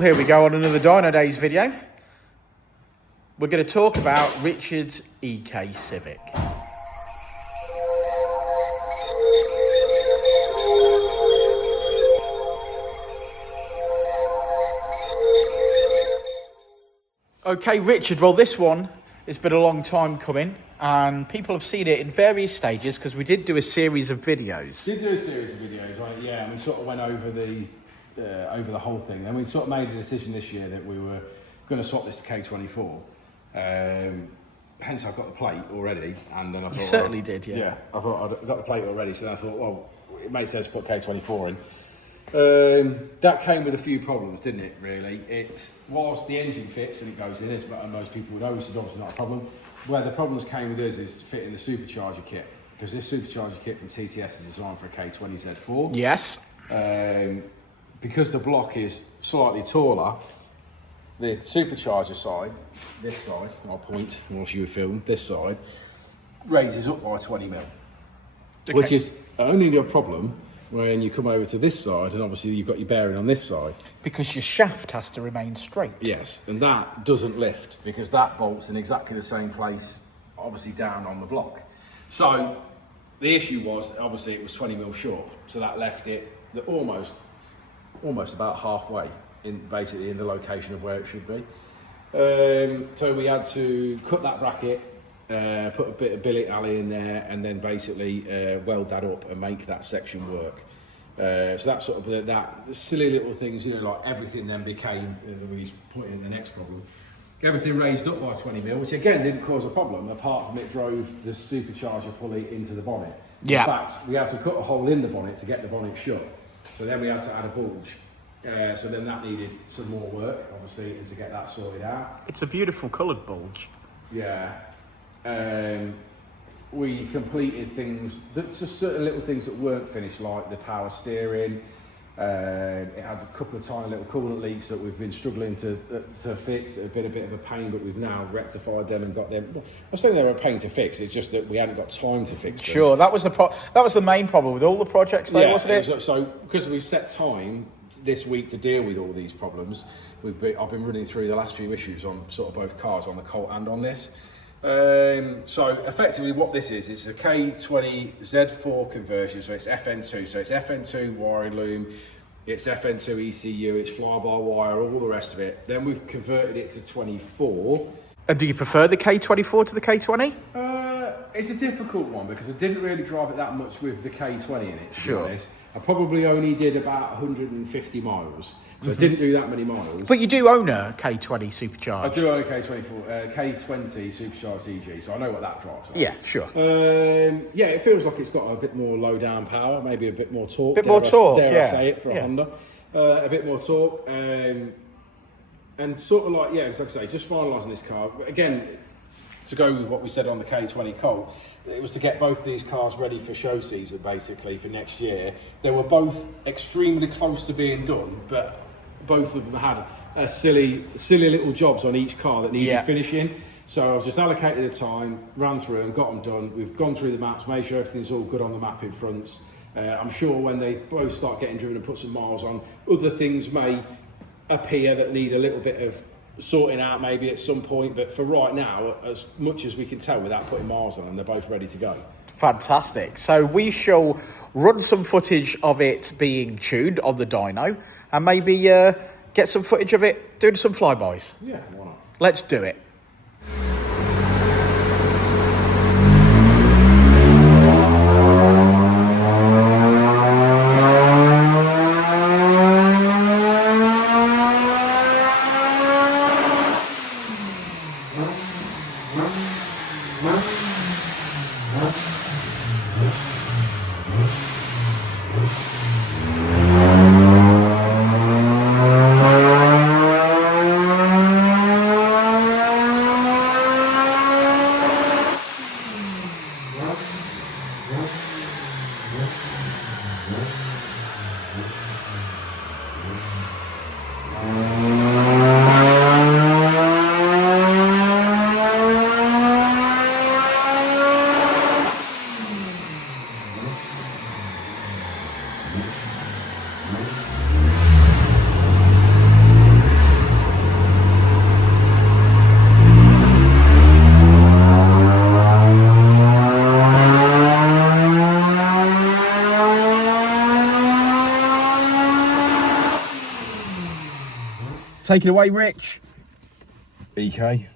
here we go on another Dynodaze video. We're going to talk about Richard's EK Civic. Okay, Richard, well, this one has been a long time coming, and people have seen it in various stages because we did do a series of videos. Right? Yeah, and we sort of went over the whole thing. Then we sort of made a decision this year that we were going to swap this to K24. Hence, I got the plate already, and then I thought you certainly did, yeah. Yeah, I thought I'd got the plate already, so then I thought, well, it makes sense to put K24 in. That came with a few problems, didn't it, really? Whilst the engine fits and it goes in, as most people would know, which is obviously not a problem, where the problems came with us is fitting the supercharger kit, because this supercharger kit from TTS is designed for a K20 Z4. Yes. Because the block is slightly taller, the supercharger side, this side, I'll point whilst you film, this side, raises up by 20 mil, okay. Which is only a problem when you come over to this side, and obviously you've got your bearing on this side. Because your shaft has to remain straight. Yes, and that doesn't lift, because that bolts in exactly the same place, obviously down on the block. So the issue was, obviously it was 20 mil short, so that left it almost about halfway, basically in the location of where it should be. So we had to cut that bracket, put a bit of billet alley in there, and then basically weld that up and make that section work. So that sort of that silly little things, you know, like everything then became, we put in the next problem. Everything raised up by 20 mil, which again didn't cause a problem, apart from it drove the supercharger pulley into the bonnet. Yeah. In fact, we had to cut a hole in the bonnet to get the bonnet shut. So then we had to add a bulge. So then that needed some more work, obviously, and to get that sorted out. It's a beautiful coloured bulge. Yeah. We completed things, just certain little things that weren't finished, like the power steering. It had a couple of tiny little coolant leaks that we've been struggling to fix. It had been a bit of a pain, but we've now rectified them and got them. I was saying they were a pain to fix. It's just that we hadn't got time to fix them. Sure, that was the main problem with all the projects, though, wasn't it? So because we've set time this week to deal with all these problems, I've been running through the last few issues on sort of both cars, on the Colt and on this. So effectively what this is, it's a K20 Z4 conversion, so it's FN2, so it's FN2 wiring loom, it's FN2 ECU, it's fly-by-wire, all the rest of it. Then we've converted it to 24. And do you prefer the K24 to the K20? It's a difficult one because I didn't really drive it that much with the K20 in it, to be honest. I probably only did about 150 miles, so I didn't do that many miles. But you do own a K20 Supercharged. I do own a K20 Supercharged EG, so I know what that drives like. Yeah, sure. Yeah, it feels like it's got a bit more low down power, maybe a bit more torque. Dare I say it for a Honda. A bit more torque. And sort of like, like I say, just finalising this car. Again, to go with what we said on the K20 Colt, it was to get both these cars ready for show season, basically, for next year. They were both extremely close to being done, but both of them had silly little jobs on each car that needed finishing. So I've just allocated the time, ran through them, got them done. We've gone through the maps, made sure everything's all good on the map in front. I'm sure when they both start getting driven and put some miles on, other things may appear that need a little bit of sorting out maybe at some point, but for right now, as much as we can tell without putting miles on them, they're both ready to go. Fantastic. So we shall run some footage of it being tuned on the dyno, and maybe get some footage of it doing some flybys. Yeah, why not? Let's do it. Take it away, Rich. EK.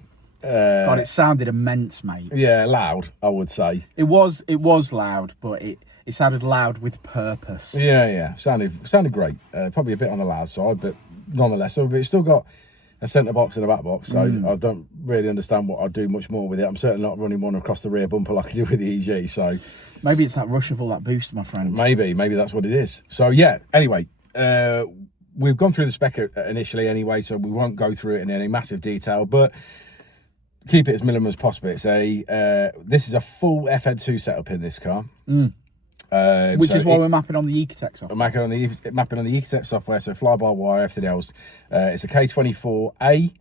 God, it sounded immense, mate. Yeah, loud, I would say. It was loud, but it sounded loud with purpose. Yeah. Sounded great. Probably a bit on the loud side, but nonetheless, so it's still got a centre box and a back box, so I don't really understand what I'd do much more with it. I'm certainly not running one across the rear bumper like I do with the EG, so... Maybe it's that rush of all that boost, my friend. Maybe that's what it is. So yeah, anyway, we've gone through the spec initially anyway, so we won't go through it in any massive detail, but keep it as minimum as possible. It's this is a full FN2 setup in this car. Which is why we're mapping on the EKTech software. Mapping on the EKTech software, so fly-by-wire, everything else. It's a K24A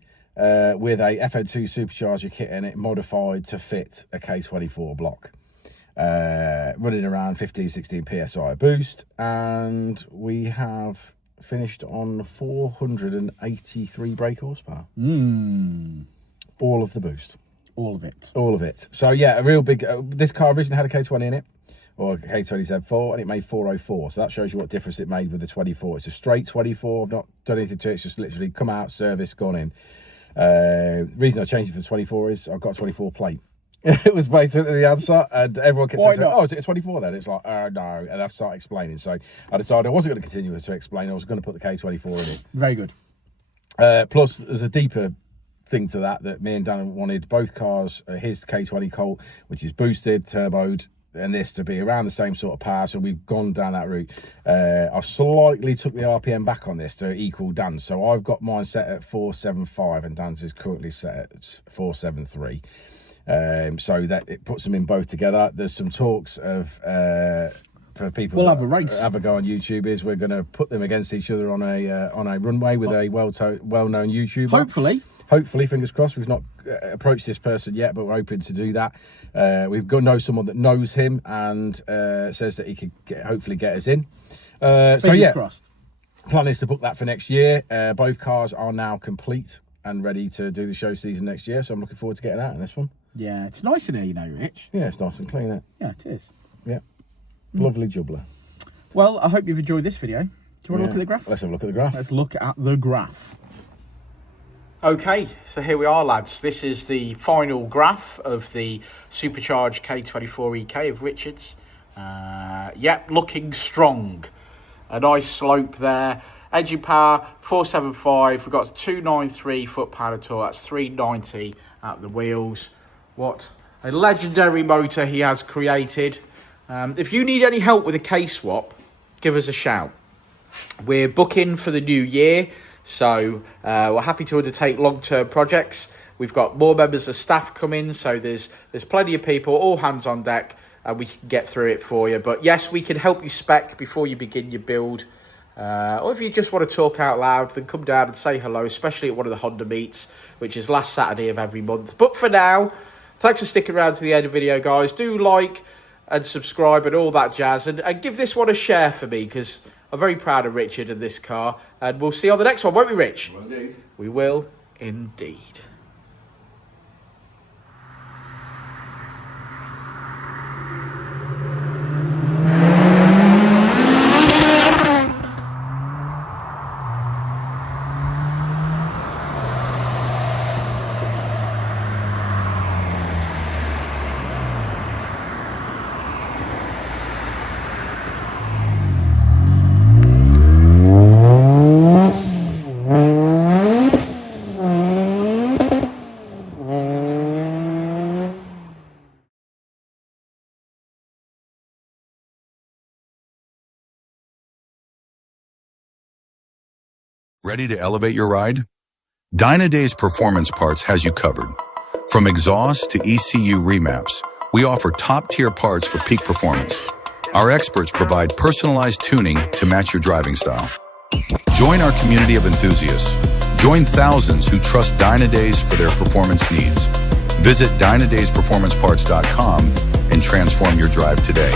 with a FN2 supercharger kit in it, modified to fit a K24 block. Running around 15-16 PSI boost, and we have finished on 483 brake horsepower. All of the boost. All of it. All of it. So yeah, a real big... this car originally had a K20 in it, or a K27-4, and it made 404. So that shows you what difference it made with the 24. It's a straight 24. I've not done anything to it. It's just literally come out, service, gone in. The reason I changed it for the 24 is I've got a 24 plate. It was basically the answer, and everyone kept saying, "Oh, is it a 24 then?" It's like, no, and I've started explaining. So I decided I wasn't going to continue to explain. I was going to put the K24 in it. Very good. Plus, there's a deeper thing to that me and Dan wanted both cars, his K20 Colt, which is boosted, turboed, and this to be around the same sort of power. So we've gone down that route. I slightly took the RPM back on this to equal Dan's. So I've got mine set at 475, and Dan's is currently set at 473. So that it puts them in both together. There's some talks of for people. We'll have a race. Have a go on YouTube. Is we're going to put them against each other on a runway with a well-known YouTuber. Hopefully, fingers crossed. We've not approached this person yet, but we're hoping to do that. We've got someone that knows him and says that he could hopefully get us in. So yeah, crossed. Plan is to book that for next year. Both cars are now complete and ready to do the show season next year, so I'm looking forward to getting out in this one. Yeah, it's nice in here, you know, Rich. Yeah, it's nice and clean, isn't it? Yeah, it is. Yeah. Lovely jubbler. Well, I hope you've enjoyed this video. Do you want to look at the graph? Let's have a look at the graph. Let's look at the graph. Okay, so here we are, lads. This is the final graph of the Supercharged K24 EK of Richards. Yep, looking strong. A nice slope there. Engine power, 475. We've got 293 foot-pound of torque. That's 390 at the wheels. What a legendary motor he has created. If you need any help with a kswap, give us a shout. We're booking for the new year, so we're happy to undertake long-term projects. We've got more members of staff coming, so there's plenty of people, all hands on deck, and we can get through it for you. But yes, we can help you spec before you begin your build. Or if you just want to talk out loud, then come down and say hello, especially at one of the Honda meets, which is last Saturday of every month. But for now, thanks for sticking around to the end of the video, guys. Do like and subscribe and all that jazz. And give this one a share for me, because I'm very proud of Richard and this car. And we'll see you on the next one, won't we, Rich? Well, indeed. We will indeed. Ready to elevate your ride? Dynodaze Performance Parts has you covered. From exhaust to ECU remaps, we offer top-tier parts for peak performance. Our experts provide personalized tuning to match your driving style. Join our community of enthusiasts. Join thousands who trust Dynodaze for their performance needs. Visit DynodazePerformanceParts.com and transform your drive today.